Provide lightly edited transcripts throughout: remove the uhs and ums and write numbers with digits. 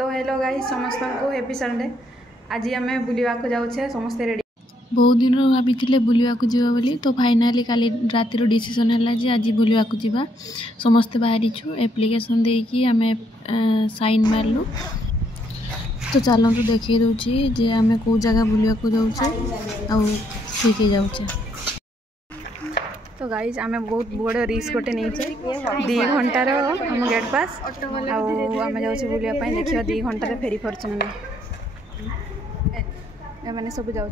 तो hello guys समस्त को हैप्पी संडे। आज आम बुलवा जाऊे समस्ते रेडी। बहुत दिन भाभी बुलवा जावा बोली तो फाइनाली काली रात डिसीजन है जे आज बुलवा जावा समस्ते बाहरी छु एप्लिकेशन देकी आम साइन मारलु। तो चलतु देखी दूची जे आम कौ जगह बुलवा जाऊे आके जाऊे। तो गाइज आम बहुत बड़ रिस्क गोटे नहीं 2 घंटार आम गेट पास आम जाऊँ बुलापाई देखिए 2 घंटे फेरी पार्छ मैंने सब जाऊँ।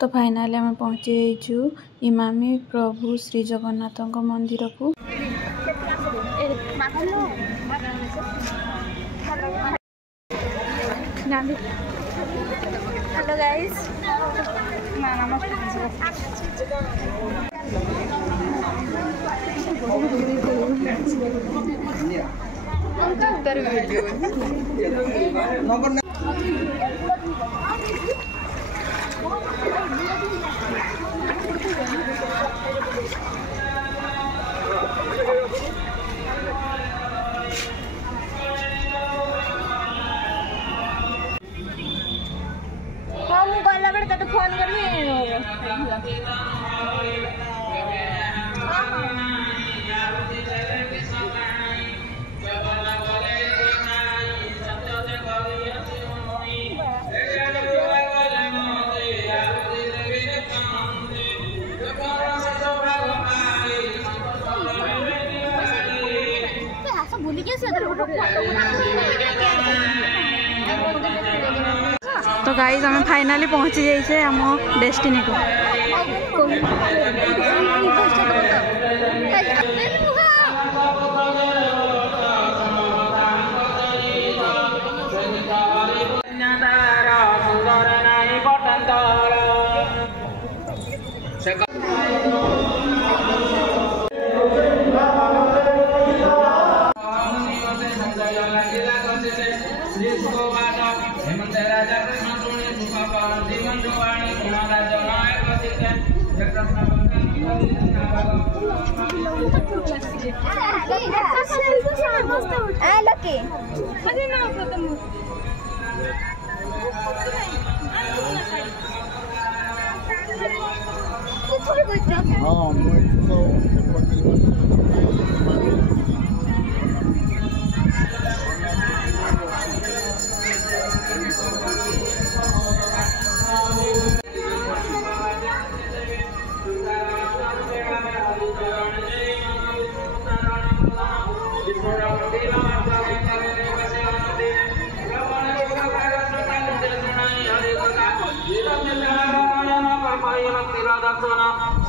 तो फाइनाली आम पहुँची जाइछु इमामी प्रभु श्री जगन्नाथ मंदिर को। हेलो गाइस फोन कर तो गाइस हमें फाइनली पहुंची जाइए आम डेस्टिनी को।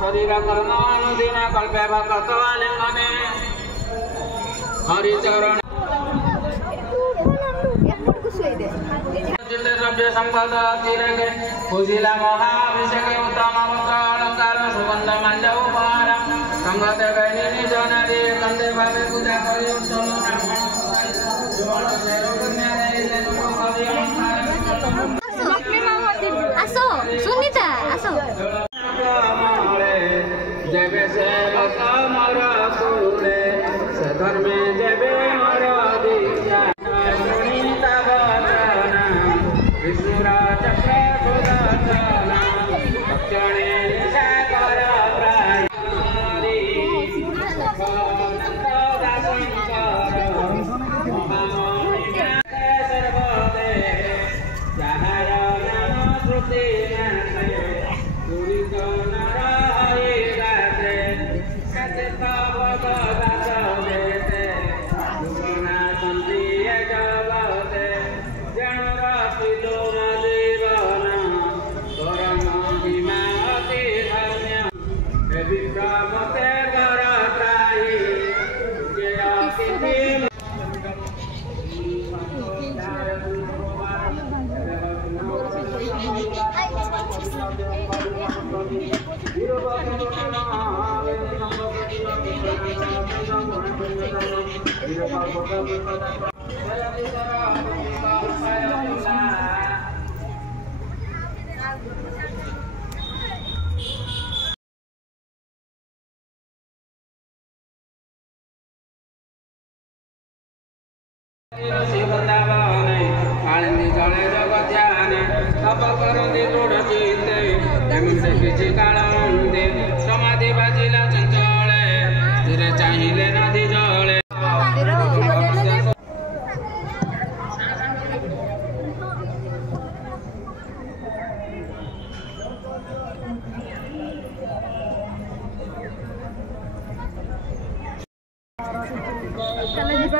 शरीर कर्मानुदीन कल्पे भक्तवालिंगने हरिचरण द्रव्य संपद तिरगे पूजिला महाभिषेक उत्तम वस्त्र अलंकार सुगंध माल्य उपहार संगत गैनी निज नदी कंदे भावे पूजा करी उत्तम आसो सुनीता आसो जबे से मर कुले से धर्मे जबे मर दीक्षा सुनीता बचना विसुरा चक्र सुदर्शना क्षणे निशाकर प्राय समाधि बाजिला चंचले स्थिर चाहिए नदी जले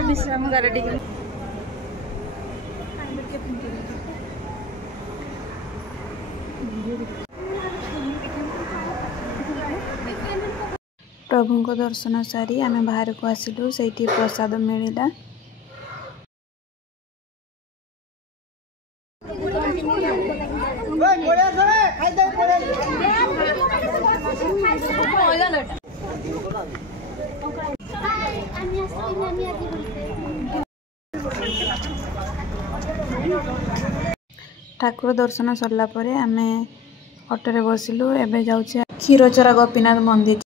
विश्राम कर प्रभु को दर्शन सारी आम बाहर को आसिलु से प्रसाद मिलला। ठाकुर दर्शन सरला परे आमे ऑटो रे बसिलु। एबे जाउछे क्षीरचोरा गोपीनाथ मंदिर।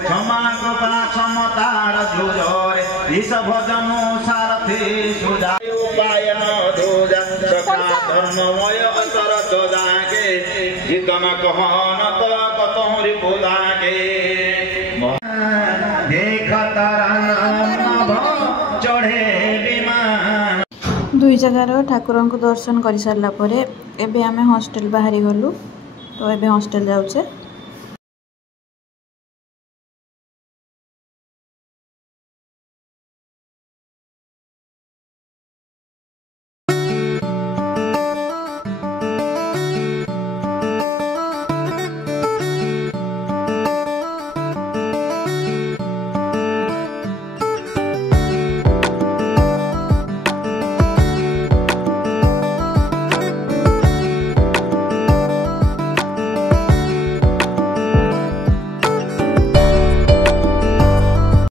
क्षमा कृपा समतार जोजरे ईश भजनु सारथी सुजा उपायन दोजा सका धर्ममय असर दोदाके जीतन कहन त कतहुरी पुदाके देख तारा नाम चढ़े विमान। दुई जगार ठाकुर को दर्शन कर सारा एबे आमे हॉस्टल बाहरी गलु। तो एबे हॉस्टल जाउछे।